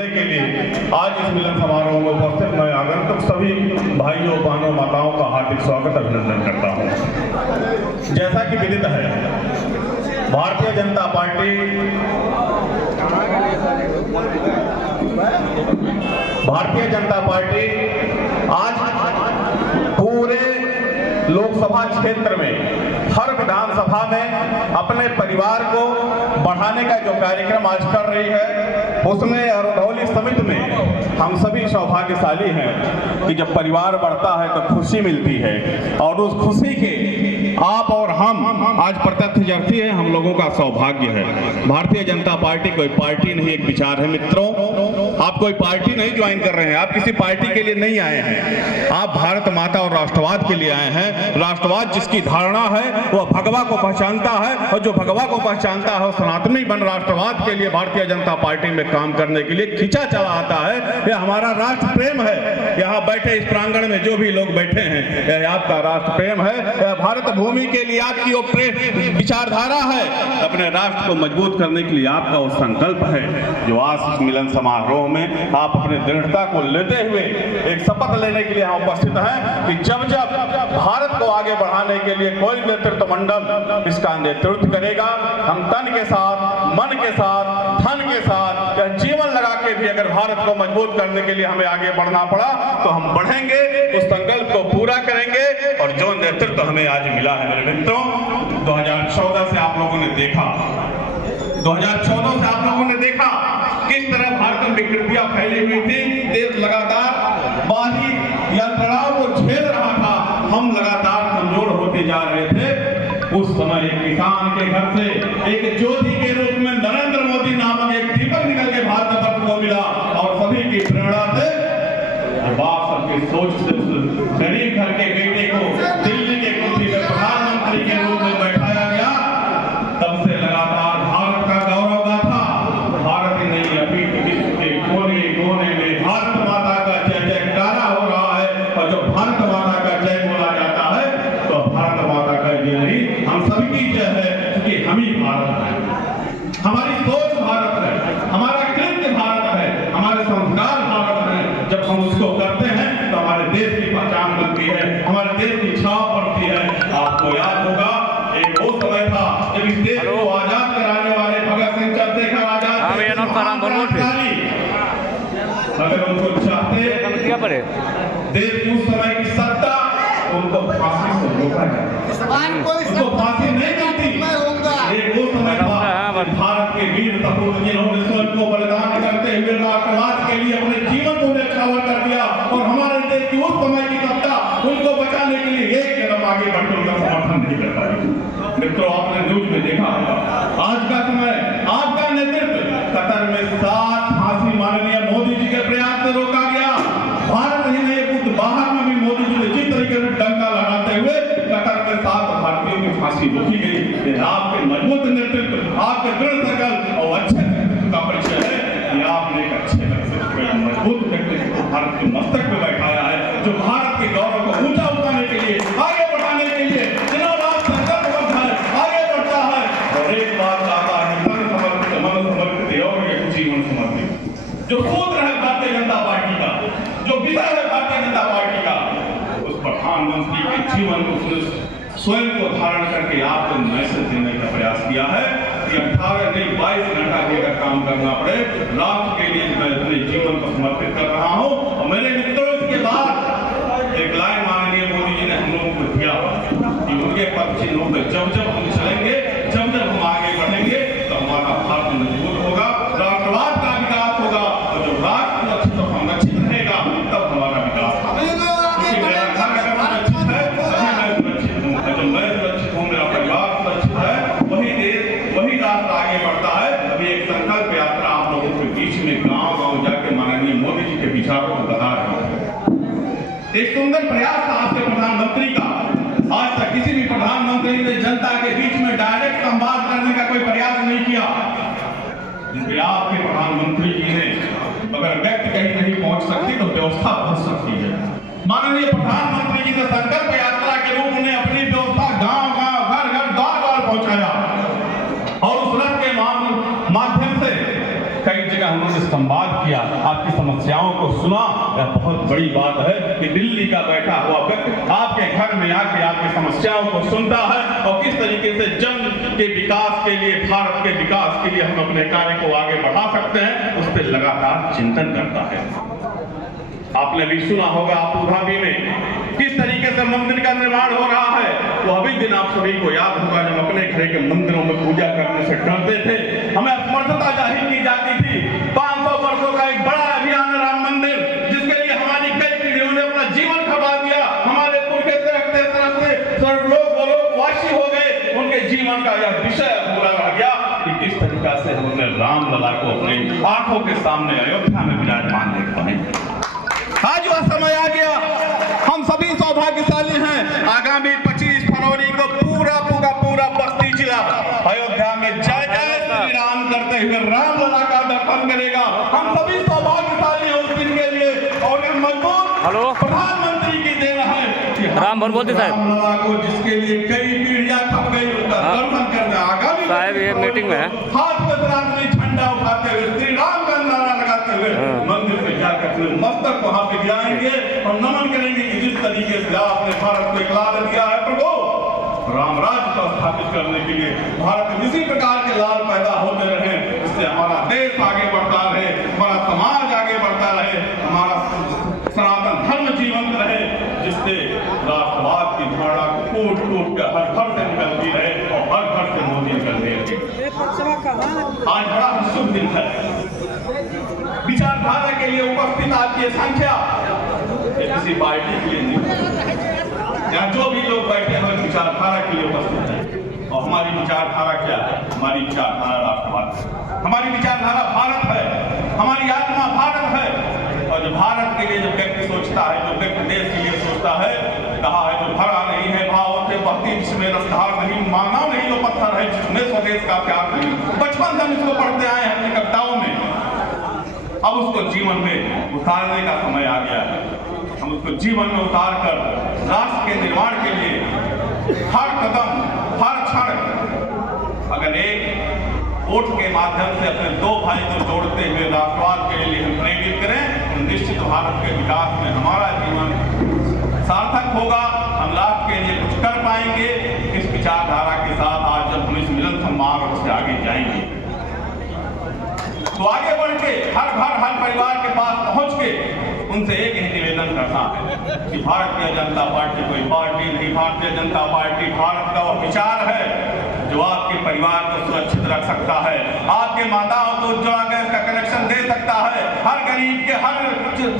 के लिए आज इस मिलन समारोह में उपस्थित मैं आगंतुक सभी भाइयों बहनों माताओं का हार्दिक स्वागत अभिनंदन करता हूं। जैसा कि विदित है, भारतीय जनता पार्टी आज पूरे लोकसभा क्षेत्र में हर विधानसभा में अपने परिवार को बढ़ाने का जो कार्यक्रम आज कर रही है, उसमें अरवली समिति में हम सभी सौभाग्यशाली हैं कि जब परिवार बढ़ता है तो खुशी मिलती है, और उस खुशी के आप और हम आज प्रत्यक्षदर्शी हैं। हम लोगों का सौभाग्य है। भारतीय जनता पार्टी कोई पार्टी नहीं, एक विचार है। मित्रों, आप कोई पार्टी नहीं ज्वाइन कर रहे हैं, आप किसी पार्टी के लिए नहीं आए हैं, आप भारत माता और राष्ट्रवाद के लिए आए हैं। राष्ट्रवाद जिसकी धारणा है वह भगवा को पहचानता है, और जो भगवा को पहचानता है सनातनी बन राष्ट्रवाद के लिए भारतीय जनता पार्टी में काम करने के लिए खिंचा चला आता है। यह हमारा राष्ट्र प्रेम है। यहाँ बैठे इस प्रांगण में जो भी लोग बैठे हैं, यह आपका राष्ट्र प्रेम है। यह भारत भूमि के लिए आपकी वो विचारधारा है। अपने राष्ट्र को मजबूत करने के लिए आपका वो संकल्प है, जो आज इस मिलन समारोह में आप अपने दृढ़ता को लेते हुए एक शपथ लेने के लिए यहाँ उपस्थित हैं कि जब जब भारत को आगे बढ़ाने के लिए कोई नेतृत्व मंडल इसका नेतृत्व करेगा, हम तन के साथ, मन के साथ, धन के साथ, जीवन लगा के भी अगर भारत को मजबूत करने के लिए हमें आगे बढ़ना पड़ा तो हम बढ़ेंगे, उस संकल्प को पूरा करेंगे। और जो नेतृत्व हमें आज मिला है मेरे मित्रों, 2014 से आप लोगों ने देखा, 2014 से आप लोगों ने देखा किस तरह भारत में विकृतियां फैली हुई थी। देश लगातार बाहरी यंत्रणाओं को झेल रहा था, हम लगातार कमजोर होते जा रहे थे। उस समय एक किसान के घर से एक ज्योति के रूप में नरेंद्र मोदी नामक एक दीपक निकल के भारत वर्ष को मिला, और सभी की प्रेरणा से, बाप सबकी सोच से गरीब घर के बेटे को दिल्ली के कुर्सी में प्रधानमंत्री के रूप में बैठाया गया। तब से लगातार भारत का गौरव गाथा, भारत ही नहीं अभी विश्व के कोने कोने में भारत माता का जय जयकारा हो रहा है। और जब भारत माता का जय बोला जाता है तो भारत माता का जय नहीं, हम सबकी जय है, क्योंकि हम ही भारत है, हमारी सोच भारत है, हमारा कृत्य भारत है, हमारे संस्कार भारत है। जब हम उसको करते हैं तो हमारे देश की पहचान बनती है, हमारे देश की छाप पड़ती है। आपको याद होगा, एक वो समय था जब इस देश को आजाद कराने वाले भगत सिंह चंद्रशेखर आजाद अगर उनको चाहते देश की उस समय की सत्ता, उनको फांसी से रोका जाता, उनको फांसी नहीं मिलती। एक वो समय था भारत के वीर सपूत जिन्होंने स्वयं को बलिदान करते हुए राष्ट्रवाद के लिए अपने जीवन को न्यौछावर कर दिया, और हमारे देश की उस समय की सत्ता उनको बचाने के लिए एक कदम आगे बढ़कर उनका समर्थन नहीं कर पाई। मित्रों, आपने न्यूज में देखा होगा, आज का समय, आपका नेतृत्व कतर में 7 फांसी माननीय मोदी जी के प्रयास से रोका गया। भारत ही नहीं, बाहर में भी मोदी जी ने जिस तरीके से डंका लगाते हुए कतर में 7 भारतीयों की फांसी रोकी गई। आपके मजबूत नेतृत्व, आपके दृढ़ संकल्प और अच्छे नेतृत्व का परिचय है कि आपने एक अच्छे नेतृत्व, मजबूत व्यक्तित्व को भारत के मस्तक में बैठाया है, जो भारत के गौरव को ऊंचा उठाने के लिए, आगे बढ़ाने के लिए जिन्होंने संकल्पबद्ध है, आगे बढ़ता है। और एक बात आता है, तन समर्पित, मन समर्पित और जीवन समर्पित। जो सूत्र है भारतीय जनता पार्टी का, जो विचार है भारतीय जनता पार्टी का, उस प्रधानमंत्री के जीवन को स्वयं को धारण करके आपको मैसेज देने का प्रयास किया है कि 18 नहीं 22 घंटा अगर काम करना पड़े, राष्ट्र के लिए मैं अपने जीवन को समर्पित कर रहा हूं। और मेरे मित्रों, इसके बाद एक लाइन माननीय मोदी जी ने हम लोगों को दिया कि उनके पद चिन्हों पर जब जब हम चलेंगे, जब जब हम आगे बढ़ेंगे, तो हमारा भारत मजबूत होगा, राष्ट्रवाद का विकास होगा, और जब राष्ट्र सुरक्षित और संरक्षित रहेगा तब हमारा विकास होगा। आगे बढ़ता है। अभी एक संकल्प यात्रा आप लोगों के बीच में गांव-गांव जाके माननीय मोदी जी के विचारों को बता रहे हैं। एक सुंदर प्रयास था आपके प्रधानमंत्री का। आज तक किसी भी प्रधानमंत्री ने जनता के बीच में डायरेक्ट संवाद करने का कोई प्रयास नहीं किया। आपके प्रधानमंत्री जी ने, अगर व्यक्ति कहीं नहीं पहुंच सकती तो व्यवस्था पहुंच सकती है। माननीय प्रधानमंत्री जी ने संकल्प यात्रा के रूप में अपनी व्यवस्था गांव-गांव, घर-घर, द्वार-द्वार पहुंचाया, और उस रथ के माध्यम से कई जगह उन्होंने संवाद किया। आपकी समस्याओं को सुना। यह बहुत बड़ी बात है कि दिल्ली का बैठा हुआ व्यक्ति आपके घर में आके आपकी समस्याओं को सुनता है और किस तरीके से जन के विकास के लिए, भारत के विकास के लिए हम अपने कार्य को आगे बढ़ा सकते हैं, उस पर लगातार चिंतन करता है। आपने भी सुना होगा अबू धाबी में किस तरीके से मंदिर का निर्माण हो रहा है। तो अभी दिन आप सभी को याद होगा जब अपने घर के मंदिरों में पूजा करने से डरते थे, हमें असमर्थता जाहिर की जाती थी। 500 वर्षों का एक बड़ा अभियान राम मंदिर, जिसके लिए हमारी कई पीढ़ियों ने अपना जीवन खपा दिया। हमारे पुरखे तरहते तरहते सर्वलोक वासी हो गए। उनके जीवन का यह विषय पूरा रह गया कि किस तरीका से हमने राम लला को अपनी आंखों के सामने अयोध्या में विराजमान देख पाए। आज वह समय आ गया, हम सभी सौभाग्यशाली हैं। आगामी 25 फरवरी को पूरा बस्ती जिला अयोध्या में जय जय श्री राम करते हुए राम लला का दर्शन करेगा। हम सभी सौभाग्यशाली हैं उस दिन के लिए। और यह मजबूत प्रधानमंत्री की देन है राम भर बोलते साहब राम लला को, जिसके लिए कई पीढ़ियां खप गई, उनका दर्शन करने आगामी साहब ये मीटिंग में हाथ में तिरंगा झंडा उठाते हुए श्री राम का नारा लगाते हुए मंदिर में जाकर अपने मस्तक वहां पे गिराएंगे और नमन करेंगे कि जिस तरीके से आपने भारत को एक लाभ दिया है प्रभु, राम राज्य को स्थापित करने के लिए भारत में इसी प्रकार के लाभ पैदा होते रहे, इससे हमारा देश आगे बढ़ता रहे, हमारा समाज आगे बढ़ता रहे, हमारा सनातन धर्म जीवंत रहे, जिससे राष्ट्रवाद की धारणा टूट कर हर घर से निकलती रहे और हर घर से मोदी निकलते रहे। आज बड़ा शुभ दिन है। विचारधारा के लिए उपस्थित आपकी संख्या किसी पार्टी के लिए नहीं, यहाँ जो भी लोग बैठे हैं विचारधारा के लिए उपस्थित है। और हमारी विचारधारा क्या है? हमारी विचारधारा राष्ट्रवाद, हमारी विचारधारा भारत है, हमारी आत्मा भारत है। और जो भारत के लिए जो व्यक्ति सोचता है, जो व्यक्ति देश के लिए सोचता है, कहा है जो भरा नहीं है भावों से बहती, जिसमें रसधार नहीं, मानव नहीं वो पत्थर है, जिसमें स्वदेश का प्यार नहीं। बचपन से हम इसको पढ़ते आए हैं अपनी कविताओं में, अब उसको जीवन में उतारने का समय आ गया है। हम उसको जीवन में उतार कर राष्ट्र के निर्माण के लिए हर कदम, हर क्षण, अगर एक वोट के माध्यम से अपने दो भाई को जोड़ते हुए राष्ट्रवाद के लिए हम प्रेरित करें, तो निश्चित भारत के विकास में हमारा जीवन सार्थक होगा। हम राष्ट्र के लिए कुछ कर पाएंगे। इस विचारधारा के साथ आज जब हम इस मिलन समारोह से आगे जाएंगे, तो आगे बढ़ के हर घर, हर परिवार के पास पहुंच के उनसे एक ही निवेदन करना है कि भारतीय जनता पार्टी कोई पार्टी नहीं, भारतीय जनता पार्टी भारत का वह विचार है जो आपके परिवार को सुरक्षित रख सकता है, आपके माताओं को उज्ज्वला गैस का कनेक्शन दे सकता है, हर गरीब के हर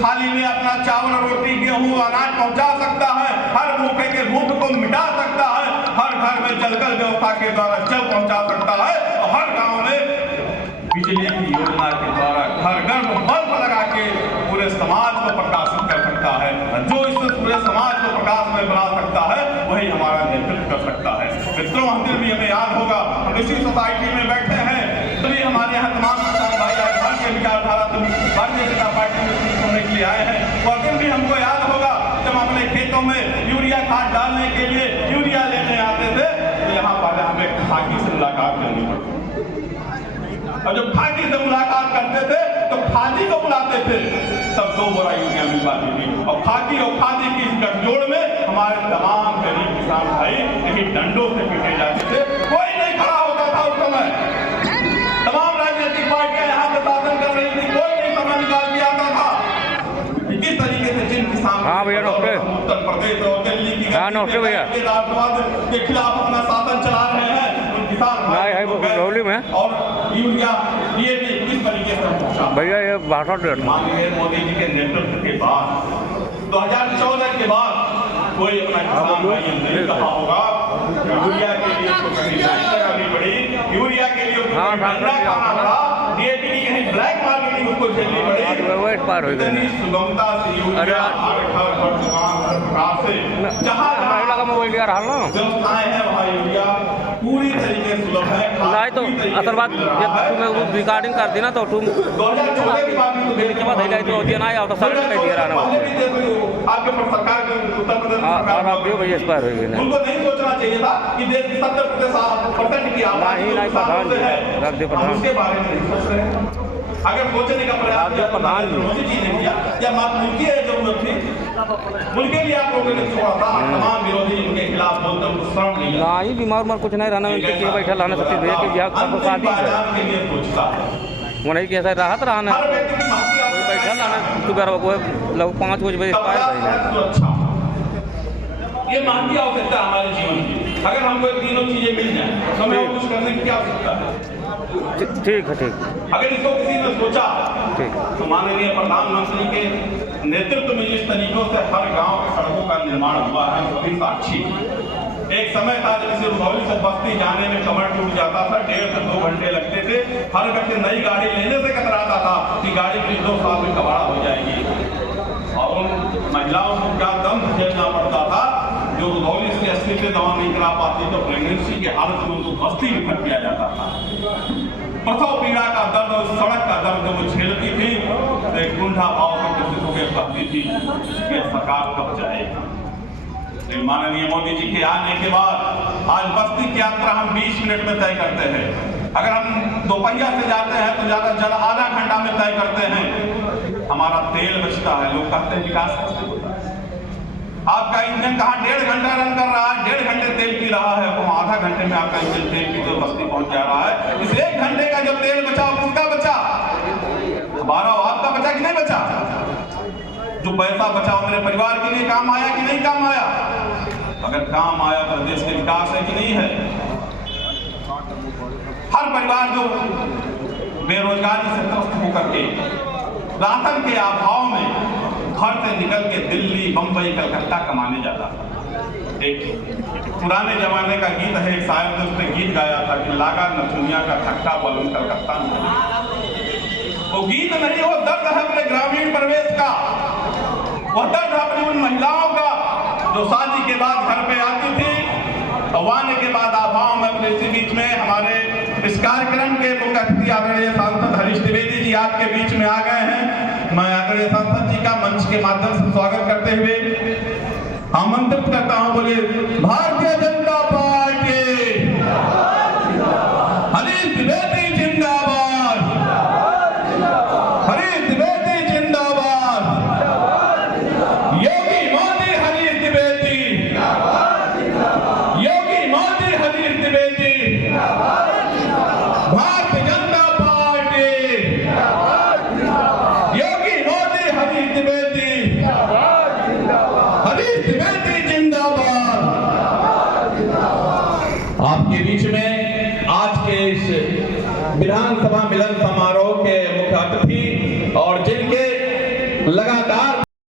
थाली में अपना चावल, रोटी, गेहूं, अनाज पहुंचा सकता है, हर भूखे के भूख को मिटा सकता है, हर घर में जलकर व्यवस्था के द्वारा जल पहुंचा सकता है, और हर गाँव में बिजली की योजना के द्वारा घर घर बल्ब लगा के पूरे समाज को प्रकाशित कर सकता है। जो इस पूरे समाज को प्रकाश में बना सकता है वही हमारा नेतृत्व कर सकता है। मित्रों, हम दिन भी हमें याद होगा, हम इसी सोसाइटी में बैठे हैं, तभी हमारे यहाँ तमाम किसान भाई आज भारतीय विचारधारा भारतीय जनता पार्टी में होने के लिए आए हैं। और दिन भी हमको याद होगा जब अपने खेतों में यूरिया खाद डालने के लिए यूरिया लेने आते थे, तो यहाँ पहले हमें खाकी से मुलाकात करनी पड़ती, और जब खादी से मुलाकात करते थे तो खादी को बुलाते थे, तब 2 बोरा यूरिया मिल पाती थी। और खादी की इस गठजोड़ में हमारे तमाम गरीब किसान भाई यही डंडों से पीटे जाते थे, कोई नहीं खड़ा होता था उस समय। तमाम राजनीतिक पार्टियां यहाँ पे शासन कर रही थी, कोई नहीं समय निकाल के आता था। किस तरीके से जिन किसान उत्तर प्रदेश और दिल्ली की राष्ट्रवाद के खिलाफ अपना शासन चला रहे हैं, और यूरिया ये भी किस तरीके से पहुंचा भैया, ये भाषण माननीय मोदी जी के नेतृत्व के बाद 2014 के बाद कोई अपना किसान भाई नहीं कहा होगा यूरिया के लिए तो कहीं लाइन लगानी पड़ी, यूरिया के लिए खाना पड़ा, डीएपी की कहीं ब्लैक मार्केटिंग उसको झेलनी पड़ी। इतनी सुगमता से यूरिया हर प्रकार से जहाँ व्यवस्थाएं हैं वहाँ यूरिया पूरी तरीके से सुलभ है। नहीं तो असल बात तुम्हें रिकॉर्डिंग कर दी ना तो तुम 2014 के बाद में के बाद तो दिया ना तो सर नहीं दिया रहा आपके सरकार के उत्तर प्रदेश और अब भी एक्सपायर हो गई, उनको नहीं सोचना चाहिए था कि देश की 70% की आबादी नहीं पता उसके बारे में नहीं सोच रहे हैं। अगर सोचने का प्रयास किया तो मोदी जी ने किया या उनकी जरूरत थी, उनके लिए आप लोगों ने छोड़ा था। तमाम विरोधी उनके खिलाफ बोलते उनको श्रम नहीं ना ही बीमार उमार कुछ नहीं रहना, उनके के बैठा रहना सकते भैया कि बिहार का शादी है के लिए सोचता है। वो नहीं कैसा राहत रहना हर व्यक्ति की महत्व कोई बैठा रहना सुगर को लगभग 5 बजे अच्छा, ये मानवीय आवश्यकता हमारे जीवन की। अगर हमको तीनों चीजें मिल जाए तो हमें और कुछ करने की क्या आवश्यकता है? ठीक है, ठीक। अगर इसको किसी ने सोचा ठीक तो माननीय प्रधानमंत्री के नेतृत्व में जिस तरीकों से हर गांव के सड़कों का निर्माण हुआ है सभी साक्षी। एक समय था जब इसे रुधौली से बस्ती जाने में कमर टूट जाता था, 1.5 से 2 घंटे लगते थे। हर व्यक्ति नई गाड़ी लेने से कतराता था कि गाड़ी मेरी 2 साल में कबाड़ा हो जाएगी। और उन महिलाओं को क्या दम झेलना पड़ता था जो रुधौली से 80 पे दवा नहीं करा पाती तो प्रेगनेंसी के हालत में उनको बस्ती में भर दिया जाता था। प्रसव पीड़ा का दर्द और सड़क का दर्द जब वो झेलती थी तो एक कुंठा भाव से किसी को कहती थी कि सरकार कब जाएगी। माननीय मोदी जी के आने के बाद आज बस्ती की यात्रा हम 20 मिनट में तय करते हैं। अगर हम दोपहिया से जाते हैं तो ज्यादा से ज्यादा आधा घंटा में तय करते हैं। हमारा तेल बचता है। लोग कहते हैं विकास कैसे होता है? आपका इंजन कहाँ 1.5 घंटा रन कर रहा है, 1.5 घंटे तेल पी रहा है, वो आधा घंटे में आपका इंजन तेल पी तो बस्ती पहुंच जा रहा है। इस 1 घंटे का जब तेल बचा किसका बचा? हमारा आपका बचा कि नहीं बचा? जो पैसा बचा वो मेरे परिवार के लिए काम आया कि नहीं काम आया? अगर काम आया तो देश के विकास है कि नहीं है? हर परिवार जो बेरोजगारी से त्रस्त होकर के राशन के अभाव में घर से निकल के दिल्ली, बंबई, कलकत्ता कमाने जाता था। एक पुराने जमाने का गीत है, एक शायर ने उसने गीत गाया था कि लागा नथुनिया का ठक्का बलून कलकत्ता में। वो गीत नहीं, वो दर्द है अपने ग्रामीण परिवेश का। वो दर्द है अपनी उन महिलाओं का जो शादी के बाद घर पे आती थी तो आने के बाद अभाव में अपने इसी बीच में हमारे इस कार्यक्रम के मुख्य अतिथि आदरणीय सांसद हरीश द्विवेदी जी आपके बीच में आ गए हैं। मैं आदरणीय सांसद जी का मंच के माध्यम से स्वागत करते हुए आमंत्रित करता हूं। बोलिए भारतीय जनता पार्टी, हरीश द्विवेदी जिंदाबाद, हरीश द्विवेदी जिंदाबाद, योगी मोदी हरीश द्विवेदी, योगी मोदी हरीश द्विवेदी, भारतीय जनता पार्टी, योगी मोदी हरीश द्विवेदी, हरीश द्विवेदी जिंदाबाद। आपके बीच में आज के इस विधानसभा मिलन समारोह के मुख्य अतिथि और जिनके लगातार